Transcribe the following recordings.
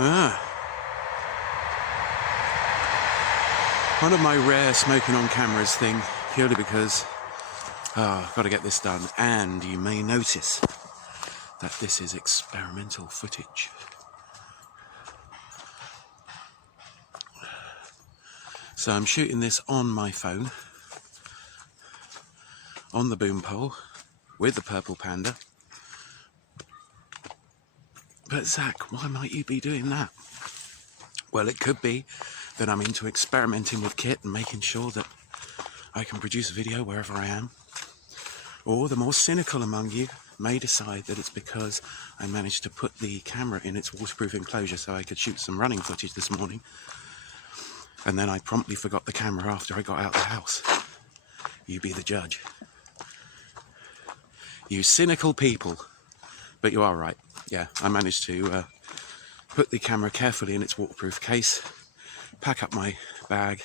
Ah, one of my rare smoking on cameras thing, purely because I've got to get this done, and you may notice that this is experimental footage. So I'm shooting this on my phone, on the boom pole, with the Purple Panda. But Zach, why might you be doing that? Well, it could be that I'm into experimenting with kit and making sure that I can produce a video wherever I am. Or the more cynical among you may decide that it's because I managed to put the camera in its waterproof enclosure so I could shoot some running footage this morning. And then I promptly forgot the camera after I got out of the house. You be the judge. You cynical people. But you are right. Yeah, I managed to put the camera carefully in its waterproof case, pack up my bag,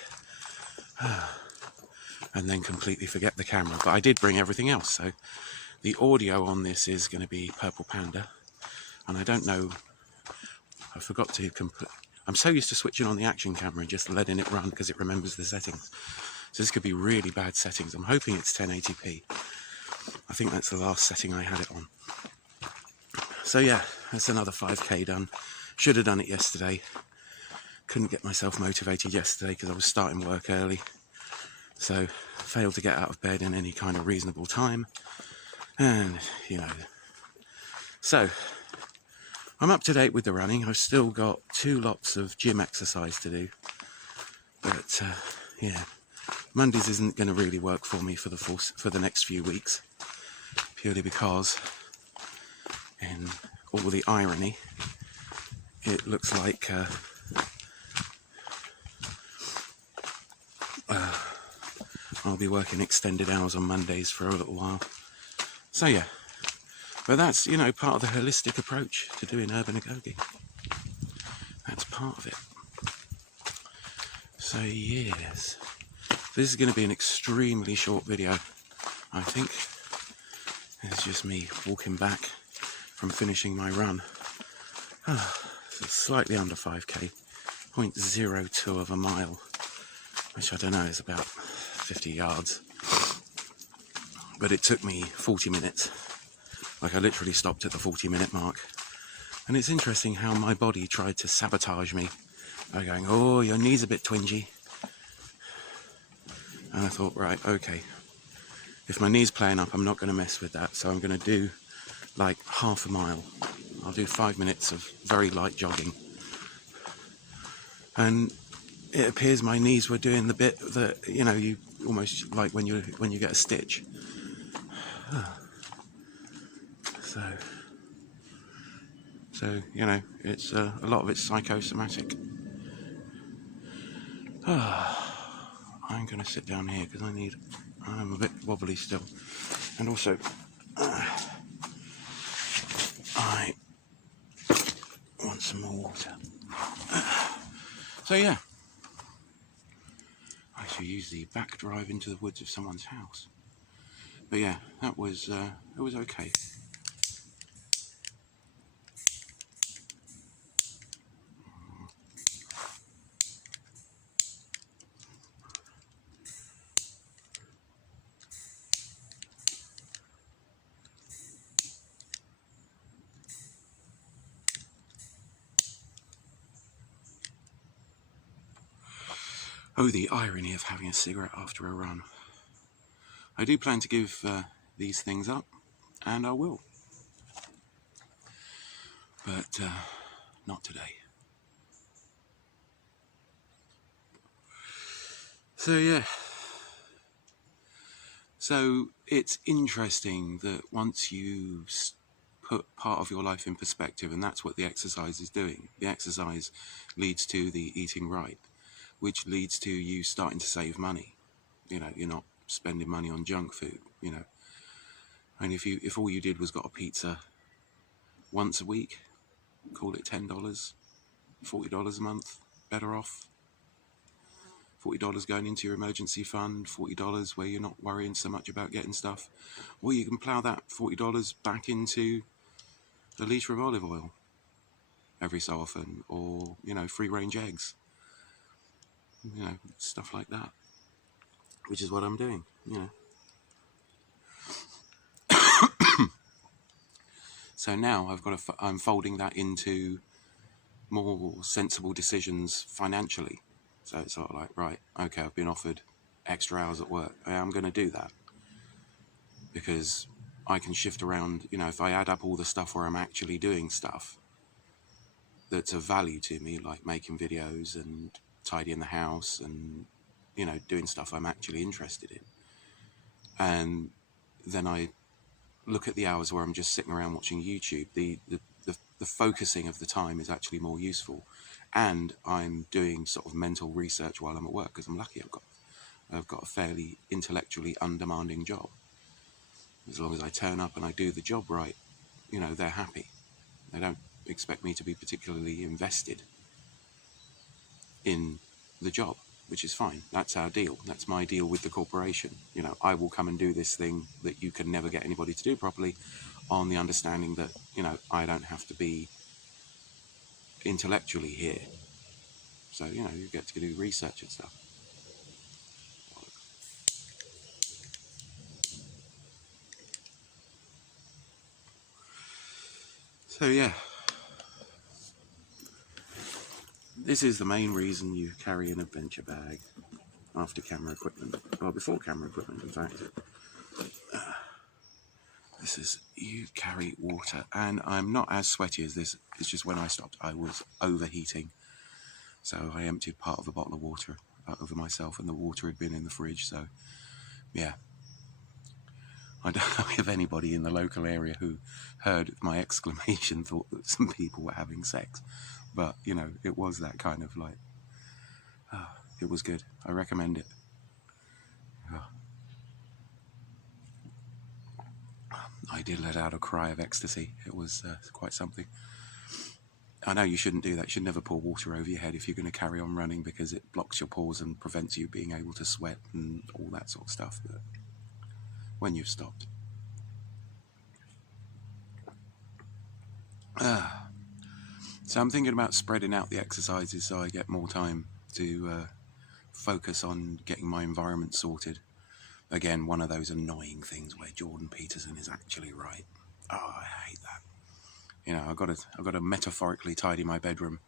and then completely forget the camera. But I did bring everything else, so the audio on this is going to be Purple Panda. And I don't know, I forgot to I'm so used to switching on the action camera and just letting it run because it remembers the settings. So this could be really bad settings. I'm hoping it's 1080p. I think that's the last setting I had it on. So yeah, that's another 5k done. Should have done it yesterday. Couldn't get myself motivated yesterday because I was starting work early. So failed to get out of bed in any kind of reasonable time. And, you know. So, I'm up to date with the running. I've still got 2 lots of gym exercise to do. But, yeah. Mondays isn't going to really work for me for the next few weeks. Purely because, in all the irony, it looks like I'll be working extended hours on Mondays for a little while. So yeah, but that's, you know, part of the holistic approach to doing urban-agoge. That's part of it. So yes, this is going to be an extremely short video, I think. It's just me walking back from finishing my run. It's slightly under 5k, 0.02 of a mile, which I don't know is about 50 yards. But it took me 40 minutes. Like, I literally stopped at the 40-minute mark. And it's interesting how my body tried to sabotage me by going, oh, your knee's a bit twingy. And I thought, right, okay. If my knee's playing up, I'm not going to mess with that. So I'm going to do like half a mile. I'll do 5 minutes of very light jogging. And it appears my knees were doing the bit that, you know, you almost like when you get a stitch. So you know, it's a lot of it's psychosomatic. I'm going to sit down here because I'm a bit wobbly still, and also I want some more water. So yeah, I shall use the back drive into the woods of someone's house. But yeah, it was okay. Oh, the irony of having a cigarette after a run. I do plan to give these things up, and I will. But not today. So yeah. So it's interesting that once you put part of your life in perspective, and that's what the exercise is doing. The exercise leads to the eating right, which leads to you starting to save money. You know, you're not spending money on junk food, you know. And if all you did was got a pizza once a week, call it $10, $40 a month, better off. $40 going into your emergency fund, $40 where you're not worrying so much about getting stuff. Or you can plough that $40 back into a litre of olive oil. every so often, or, you know, free range eggs, you know, stuff like that, which is what I'm doing, you know. So now I'm folding that into more sensible decisions financially. So it's sort of like, right, okay, I've been offered extra hours at work. I'm going to do that because I can shift around, you know, if I add up all the stuff where I'm actually doing stuff that's of value to me, like making videos and tidying the house and, you know, doing stuff I'm actually interested in. And then I look at the hours where I'm just sitting around watching YouTube. The focusing of the time is actually more useful, and I'm doing sort of mental research while I'm at work because I'm lucky I've got a fairly intellectually undemanding job. As long as I turn up and I do the job right, you know, they're happy. They don't expect me to be particularly invested in the job, which is fine. That's our deal. That's my deal with the corporation. You know, I will come and do this thing that you can never get anybody to do properly, on the understanding that, you know, I don't have to be intellectually here. So, you know, you get to do research and stuff. So, yeah. This is the main reason you carry an adventure bag after camera equipment. Well, before camera equipment, in fact. This is, you carry water. And I'm not as sweaty as this. It's just when I stopped, I was overheating. So I emptied part of a bottle of water over myself, and the water had been in the fridge. So, yeah. I don't know if anybody in the local area who heard my exclamation thought that some people were having sex. But, you know, it was that kind of like, it was good. I recommend it. I did let out a cry of ecstasy. It was quite something. I know you shouldn't do that. You should never pour water over your head if you're going to carry on running, because it blocks your pores and prevents you being able to sweat and all that sort of stuff. But when you've stopped. So I'm thinking about spreading out the exercises so I get more time to focus on getting my environment sorted. Again, one of those annoying things where Jordan Peterson is actually right. Oh, I hate that. You know, I've got to metaphorically tidy my bedroom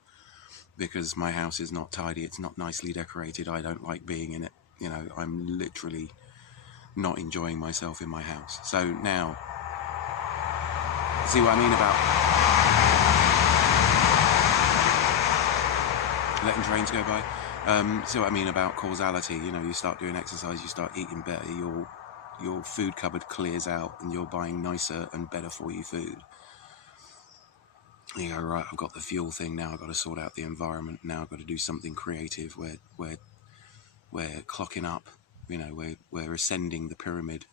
because my house is not tidy. It's not nicely decorated. I don't like being in it. You know, I'm literally not enjoying myself in my house. So now, see what I mean about letting trains go by? See what I mean about causality? You know, you start doing exercise, you start eating better, your food cupboard clears out, and you're buying nicer and better for you food. You go, right, I've got the fuel thing now. I've got to sort out the environment now. I've got to do something creative. We're clocking up. You know, we're ascending the pyramid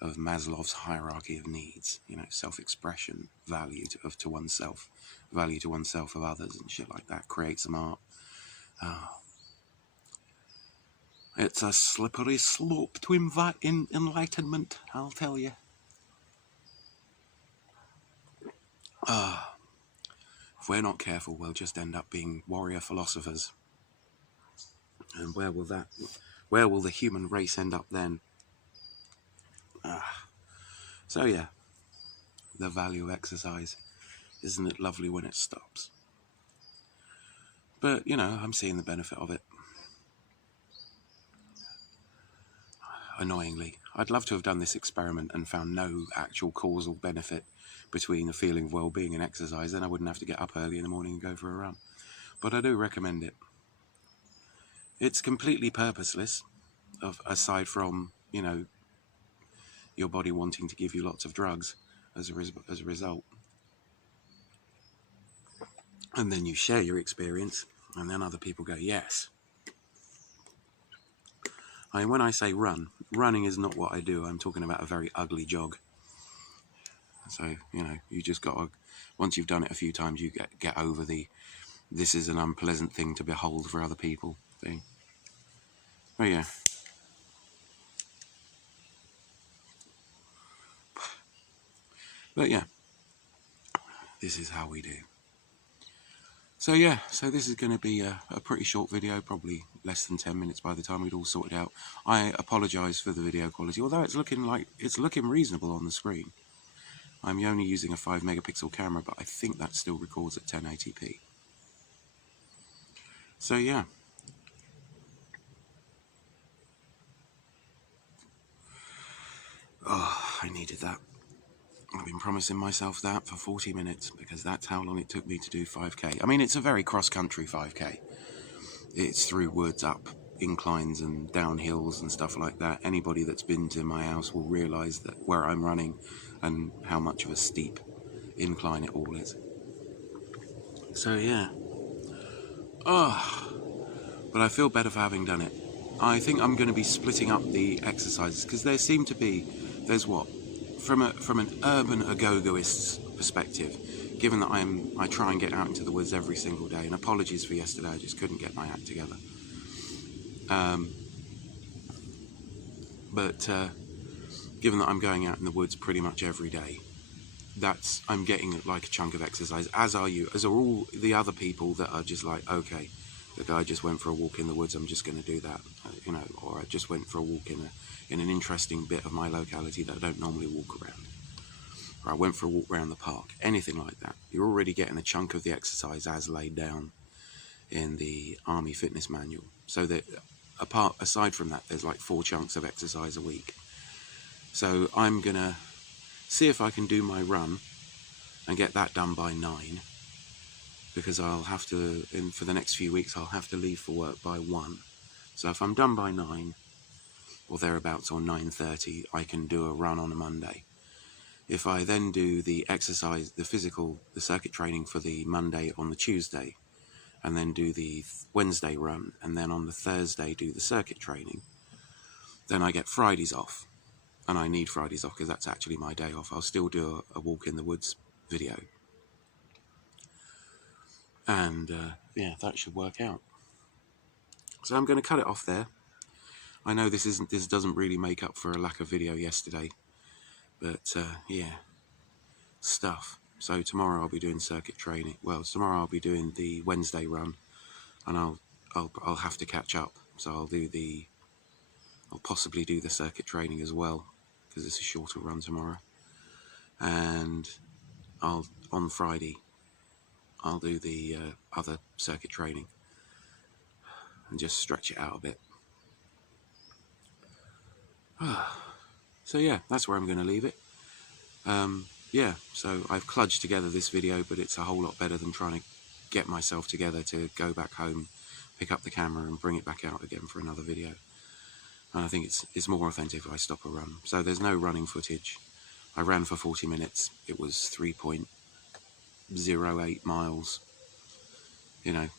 of Maslow's hierarchy of needs. You know, self-expression, value to oneself, value to oneself of others, and shit like that. Create some art. It's a slippery slope to enlightenment, I'll tell you. If we're not careful, we'll just end up being warrior philosophers. And where will the human race end up then? So yeah, the value of exercise. Isn't it lovely when it stops? But, you know, I'm seeing the benefit of it. Annoyingly, I'd love to have done this experiment and found no actual causal benefit between a feeling of well-being and exercise. Then I wouldn't have to get up early in the morning and go for a run. But I do recommend it. It's completely purposeless, aside from, you know, your body wanting to give you lots of drugs as a result. And then you share your experience, and then other people go, yes. I mean, when I say running is not what I do. I'm talking about a very ugly jog. So, you know, you just got to, once you've done it a few times, you get over the, this is an unpleasant thing to behold for other people thing. Oh, yeah. But, yeah, this is how we do. So yeah, so this is going to be a pretty short video, probably less than 10 minutes by the time we'd all sorted out. I apologise for the video quality, although it's looking reasonable on the screen. I'm only using a 5 megapixel camera, but I think that still records at 1080p. So yeah. Oh, I needed that. I've been promising myself that for 40 minutes, because that's how long it took me to do 5k. I mean, it's a very cross-country 5k. It's through woods, up inclines and down hills and stuff like that. Anybody that's been to my house will realise that where I'm running and how much of a steep incline it all is. So yeah. But I feel better for having done it. I think I'm going to be splitting up the exercises, because there seem to be, from an urban agogoist's perspective, given that I try and get out into the woods every single day, and apologies for yesterday, I just couldn't get my act together. But given that I'm going out in the woods pretty much every day, I'm getting like a chunk of exercise, as are you, as are all the other people that are just like, okay, the guy just went for a walk in the woods, I'm just going to do that, you know, or I just went for a walk in an interesting bit of my locality that I don't normally walk around, or I went for a walk around the park, anything like that. You're already getting a chunk of the exercise as laid down in the Army Fitness Manual. So that aside from that, there's like 4 chunks of exercise a week. So I'm gonna see if I can do my run and get that done by 9, because I'll have to, for the next few weeks, I'll have to leave for work by 1. So if I'm done by 9 or thereabouts, or 9:30, I can do a run on a Monday. If I then do the exercise, the circuit training for the Monday on the Tuesday, and then do the Wednesday run, and then on the Thursday do the circuit training, then I get Fridays off. And I need Fridays off because that's actually my day off. I'll still do a walk in the woods video. And yeah, that should work out. So I'm going to cut it off there. I know this doesn't really make up for a lack of video yesterday, but yeah, stuff. So tomorrow I'll be doing circuit training. Well, tomorrow I'll be doing the Wednesday run, and I'll have to catch up. So I'll possibly do the circuit training as well, because it's a shorter run tomorrow. And on Friday I'll do the other circuit training and just stretch it out a bit. So yeah, that's where I'm going to leave it. Yeah, so I've kludged together this video, but it's a whole lot better than trying to get myself together to go back home, pick up the camera and bring it back out again for another video. And I think it's more authentic if I stop a run. So there's no running footage. I ran for 40 minutes. It was 3.08 miles. You know,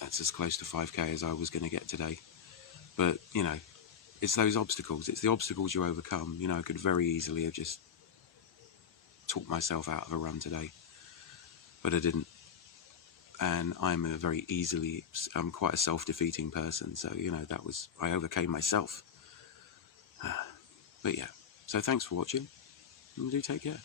that's as close to 5k as I was going to get today. But, you know, it's those obstacles. It's the obstacles you overcome. You know, I could very easily have just talked myself out of a run today, but I didn't. And I'm quite a self-defeating person. So, you know, I overcame myself. But yeah, so thanks for watching, and do take care.